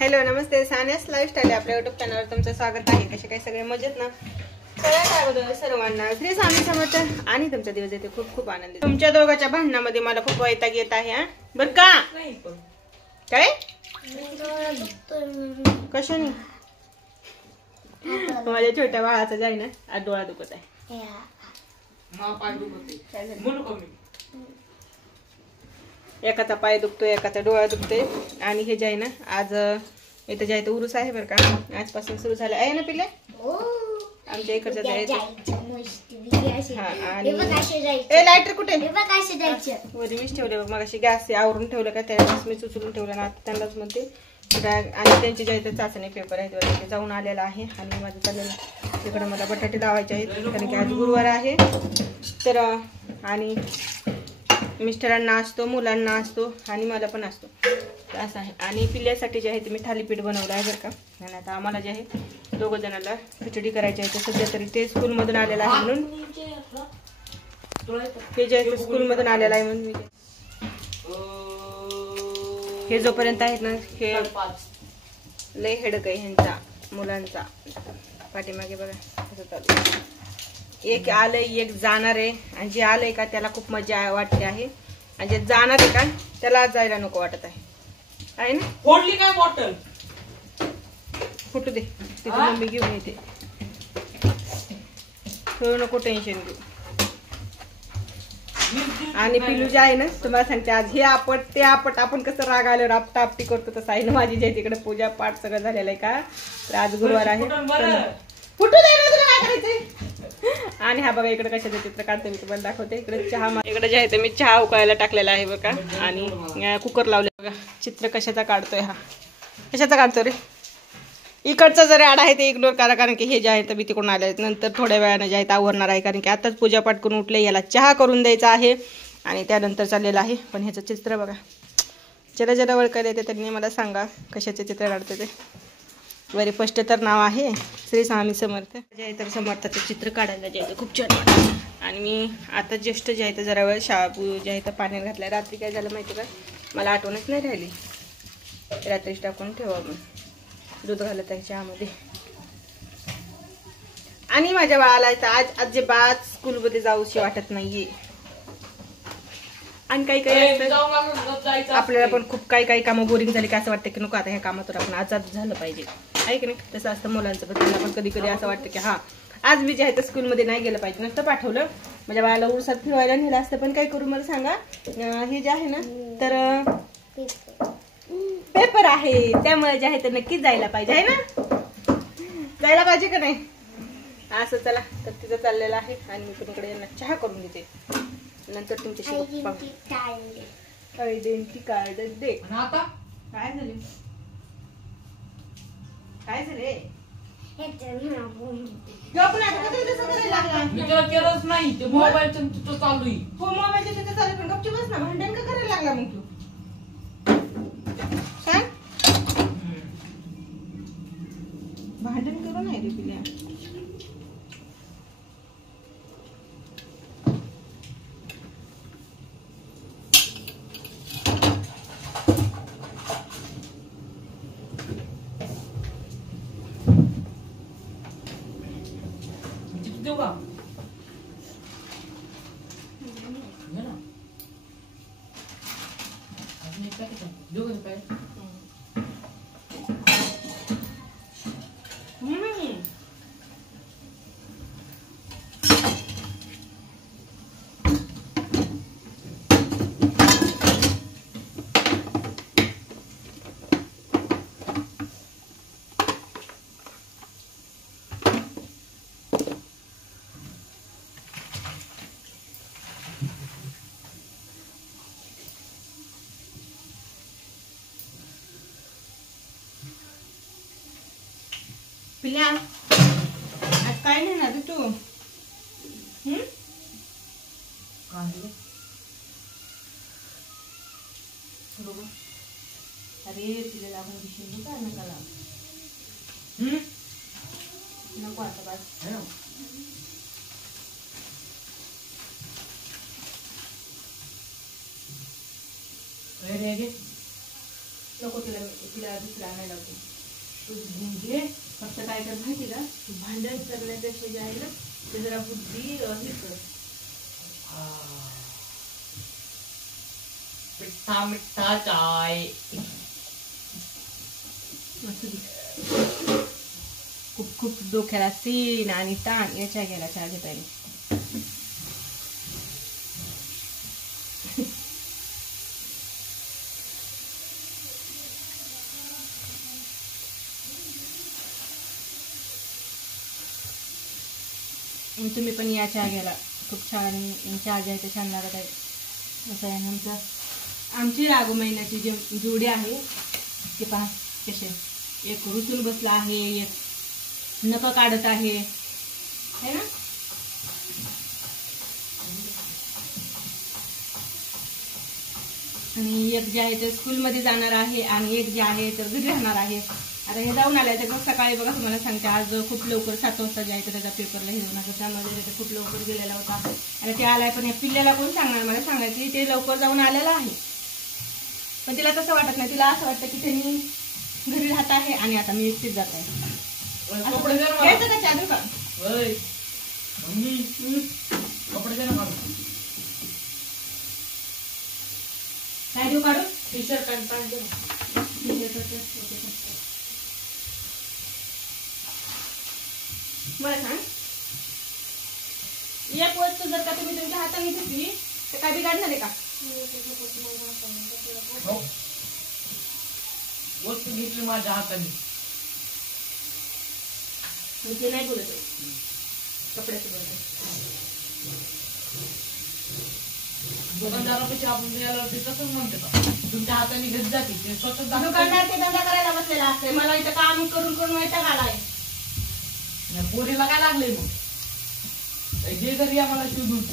Hello नमस्ते, Sania's lifestyle आपल्या YouTube चॅनलवर तुमचं स्वागत आहे. कसे काय सगळे मजेत ना? सगळ्या सर्वांना श्री स्वामी समर्थ आणि तुमचा दिवस येते खूप खूप आनंदी. तुमच्या दोघांच्या भांडणामध्ये मला खूप वैताग येत आहे हा बर का? काय कशाने? माझ्या छोट्या बाळाचा जाई ना आज डोळा दुखत आहे. एकाचा पाय दुखतोय, एकाचा डोळा दुखतोय आणि हे जे आहे ना आज इथं जे आहे ते उरूस आहे बरं का. आजपासून सुरू झालं आहे ना पिल्ले. आमच्या इकडचं जायचं. आणि ए लायटर कुठे वरी मीच ठेवले बघ. मग अशी गॅस आवरून ठेवलं का त्यावेळेस मी उचलून ठेवलं ना. आता त्यांनाच म्हणते आणि त्यांची जे आहे चाचणी पेपर आहेत वगैरे ते जाऊन आलेला आहे. आणि माझं चाललेलं तिकडे मला बटाटे लावायचे आहेत कारण की आज गुरुवार आहे. तर आणि मिस्टरांना असतो, मुलांना असतो आणि मला पण असतो असं आहे. आणि पिल्ल्यासाठी जे आहे ते मी थालीपीठ बनवलं आहे बरं का. आणि आता आम्हाला जे आहे दोघं जणांना खिचडी करायची आहे. तर सध्या तरी ते स्कूलमधून आलेलं आहे म्हणून ते जे आहे स्कूलमधून आलेलं आहे म्हणून हे जोपर्यंत आहेत ना हे लय हेडक आहे ह्यांचा मुलांचा. पाठीमागे बघा कसं चालू. एक आलंय एक जाणार आहे आणि जे आलंय का त्याला खूप मजा वाटते आहे आणि जे जाणार आहे का त्याला जायला नको वाटत आहे ना. फोडली काय बॉटल फुटू दे तिथे मम्मी घेऊन येते. थोडं नको टेन्शन घेऊ. आणि पिलू जे आहे ना तुम्हाला सांगते आज हे आपट ते आपट आपण कसं राग आल्यावर आपटा आपटी करतो तसं आहे ना. माझी जे तिकडे पूजा पाठ सगळं झालेलं आहे का. तर आज गुरुवार आहे. फुटू दे ना तुला काय करायचंय. आणि हा बघा इकडे कशाचं चित्र काढते मी तुम्हाला दाखवते. इकडे चहा इकडे जे आहे ते मी चहा उकळायला टाकलेला आहे बघा. आणि कुकर लावले बघा. चित्र कशाचा काढतोय हा कशाचा काढतो रे. इकडचा जर आड आहे ते इग्नोर करा कारण की हे जे आहे ते मी तिकडून आले नंतर थोड्या वेळानं जे आहे आवरणार आहे कारण की आताच पूजापाठ करून उठले. याला चहा करून द्यायचा आहे आणि त्यानंतर चाललेलं आहे. पण ह्याचं चित्र बघा ज्याला ज्याला ओळखायला येते त्यांनी मला सांगा कशाचे चित्र काढते ते. वरी फर्स्ट तर नाव आहे श्री स्वामी समर्थ. जे आहे तर समर्थाचं चित्र काढायला जे आहे खूप छान वाटतं. आणि मी आता ज्येष्ठ जे आहे ते जरा वेळ शाबू जे आहे तर पाण्यात घातलं. रात्री काय झालं माहिती का मला आठवणच नाही राहिली. रात्रीच टाकून ठेवा मग दूध घालत आहे चहामध्ये. आणि माझ्या बाळाला आज अजिबात स्कूलमध्ये जाऊशी वाटत नाहीये. आणि काही काही आपल्याला पण खूप काही कामं बोरिंग झाली की असं वाटतं की नको आता ह्या कामातून आपण आजाद झालं पाहिजे आहे की नाही. तसं असतं मुलांचं पण. त्यांना पण कधी कधी असं वाटतं की हा आज मी जे आहे तर स्कूलमध्ये नाही गेलं पाहिजे. नसतं पाठवलं माझ्या बाळाला उरसात फिरवायला नेलं असतं. पण काय करू मला सांगा हे जे आहे ना तर पेपर आहे त्यामुळे जे आहे तर नक्कीच जायला पाहिजे आहे ना. जायला पाहिजे का नाही असं. चला तर तिथं चाललेलं आहे आणि मी पण इकडे यांना चहा करून घेते. नंतर तुमच्याशी आयडेंटिटी कार्ड दे. काय झाले काय झाले केलंच नाही ते मोबाईलचं तिथं चालू आहे. हो मोबाईलच्या तिथं चालू पण गपची बस ना. भांडण का करायला लागला मग तू सांग. भांडण करू नाही रे पिल्या. पिल्या आज काय नाही ना तू अरे तिला लागून दिशेल का नका नको आता बस. Ready? नको तिला तिला दुसरा आणायला होतो. म्हणजे फक्त काय कर माहिती का, भांडण करण्यापेक्षा जे आहे ना ते जरा बुद्धी हे कर. मिठा मिठा चाय. खूप खूप डोक्याला सीन आणि ताण याच्या घ्यायला चहा घेता येईल. तुम्ही पण या चहा घ्यायला, खूप छान चहा घ्यायचं, छान लागत आहे. असं आहे आमची रागो महिन्याची जी जोडी आहे ते पहा कसे, एक रुसून बसला आहे, एक नख काढत आहे ना. आणि एक जे आहे ते स्कूलमध्ये जाणार आहे आणि एक जे आहे तर घरी राहणार आहे. आता हे जाऊन आले तर मग सकाळी बघा तुम्हाला सांगते, आज खूप लवकर 7 वाजता जे आहे तर त्याचा पेपरला हे होणार, त्यामध्ये ते खूप लवकर गेलेला होता. आणि ते आलाय, पण या पिल्ल्याला कोण सांगणार, मला सांगायची ते लवकर जाऊन आलेला आहे. पण तिला तसं वाटत नाही, तिला असं वाटतं की त्यांनी घरी राहत आहे आणि आता मी एकटीच जात आहे. घ्यायचं का चहा देऊ का? काय देऊ काढून? टी शर्ट आणि पॅन्ट दे. मला सांग, एक वस्तू जर का तुम्ही तुमच्या हाताने घेतली तर काय बिघडणार आहे का? वस्तू घेतली माझ्या हाताने, ते नाही बोलत आहे, कपड्याचं बोलत. दुकानदारापेक्षा आपण याला ते तसंच म्हणते का, तुमच्या हाताने घेत जाते ते स्वतः. दुकानदार ते धंदा करायला बसलेला असते, मला इथं काम करून करून वैताग आलाय. पोरीला काय लागले मग, जे घरी आम्हाला शोधून.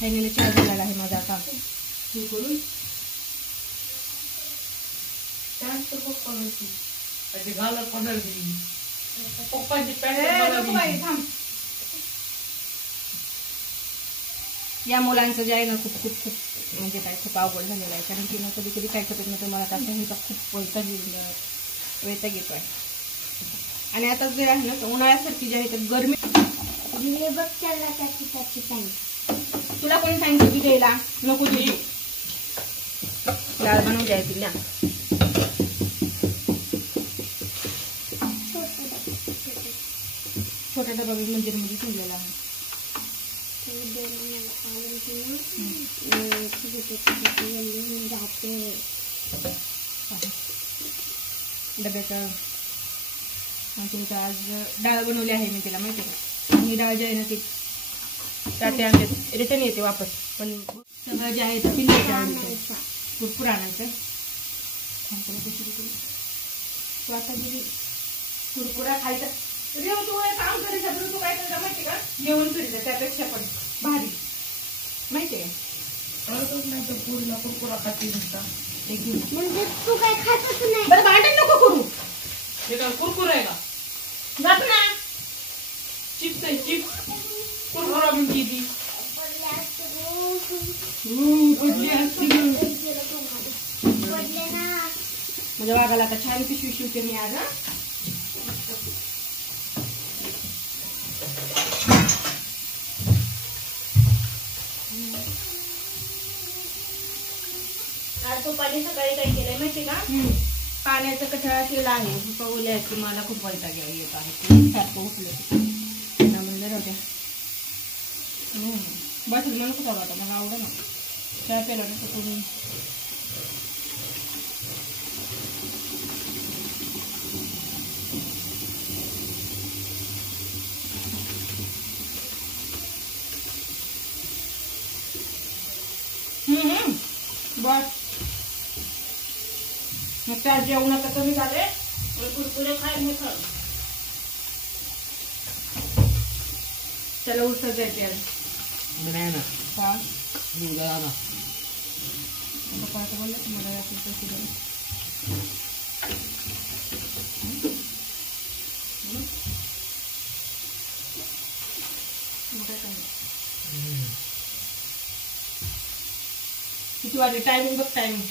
ह्याने चहा झालेला आहे माझा आता हे करून. पॅन्ट पप्पा घालत पडणार पप्पाची थांब. या मुलांचं जे आहे ना खूप खूप खूप म्हणजे काय खूप अवघड झालेलं आहे, कारण की कधी कधी काय करत नाही तुम्हाला आता ह्यांचा खूप वैताग येतोय. आणि आता जे आहे ना उन्हाळ्यासारखी जी आहे तर गरमी. तुला कोणी सांगितलं की द्यायला नको देऊ, डाळ बनवून द्यायची ना. छोटा डबा मंदिरमध्ये ठेवलेला आहे. डब्याचं तुमचं आज डाळ बनवली आहे मी तिला, माहिती का. ही डाळ जी आहे ना ती ताटे आमच्यात रिटर्न येते वापस, पण सगळं जे आहे ते पिल्ल्याच्या आवडीचं भरपूर आणायचं. तू आता गेली कुरकुरा खायचा, तू काम करायचं, तू काय करता माहिती का, जेवण करीत त्यापेक्षा पण भारी, माहिती आहे. कळतच नाही तर पोरीला कुरकुरा खाते म्हणजे तू काय खातच नाही. बरं भांडण नको करू. हे काय कुरकुरा आहे का, गप ना. चिप्स आहे चिप्स, कुरकुरा म्हणते ती. पडले ना म्हणजे वाघाला आता छान पिशवी शिवते मी आज. आज पप्पाने सकाळी काय केलंय माहिती का, पाण्याचा कचरा केला आहे. पप्पा बोलले की मला खूप वैताग येत आहे, सारखं उठलं म्हणलं राहू द्या. बस म्हणून कुठं आता मला आवडं ना चहा प्याला ना तुम्ही. बस मग त्या जेवणाचं कमी झाले, कुरकुरे खाय मग खा. त्याला उसळ जायचे नाही ना का उद्या ना पप्पा बोलले मला किती वाजले टायमिंग बघ टायमिंग.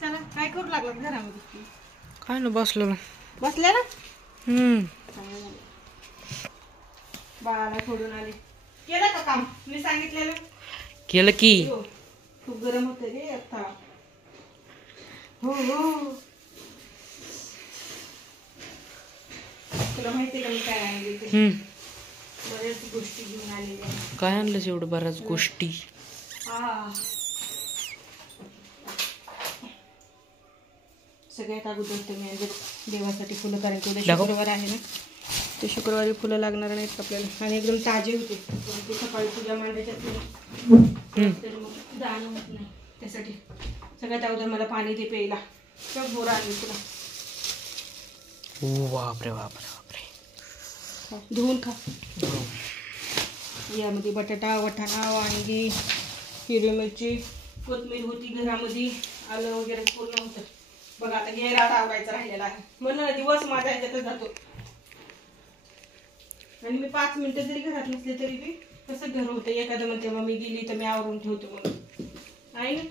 चला काय करू लागला घरामध्ये काय ना बसलो. बसल्या ना. हम्म. बाळाला सोडून आले. केलं का काम मी सांगितलेलं. केलं की. हो. खूप गरम होत रे आता. हो हो. तुला माहिती का मी काय आणले ते. बऱ्याच गोष्टी घेऊन आलेल्या. काय आणलंस एवढं बऱ्याच गोष्टी. हा. सगळ्यात अगोदर तुम्ही देवासाठी फुलं, कारण की उद्या शुक्रवार आहे ना, ते शुक्रवारी फुलं लागणार नाहीत आपल्याला आणि एकदम ताजे होते. ते सकाळी पूजा मांडायच्या तरी मग जाणं होत नाही. त्यासाठी सगळ्यात अगोदर मला पाणी ते प्यायला तर बोरा आणली तुला. ओ बापरे बापरे बापरे. धुवून खा. यामध्ये बटाटा, वटाणा, वांगी, हिरवी मिरची, कोथिंबीर होती घरामध्ये, आलं वगैरे पूर्ण होतं. बघा आता गेला आवडायचा राहिलेला आहे म्हणून दिवस माझा ह्याच्यातच जातो. आणि मी 5 मिनिटं जरी घरात नसले तरी बी कसं घर होतं. एखादं म्हणते मग मी गेली तर मी आवरून ठेवतो म्हणून आहे ना.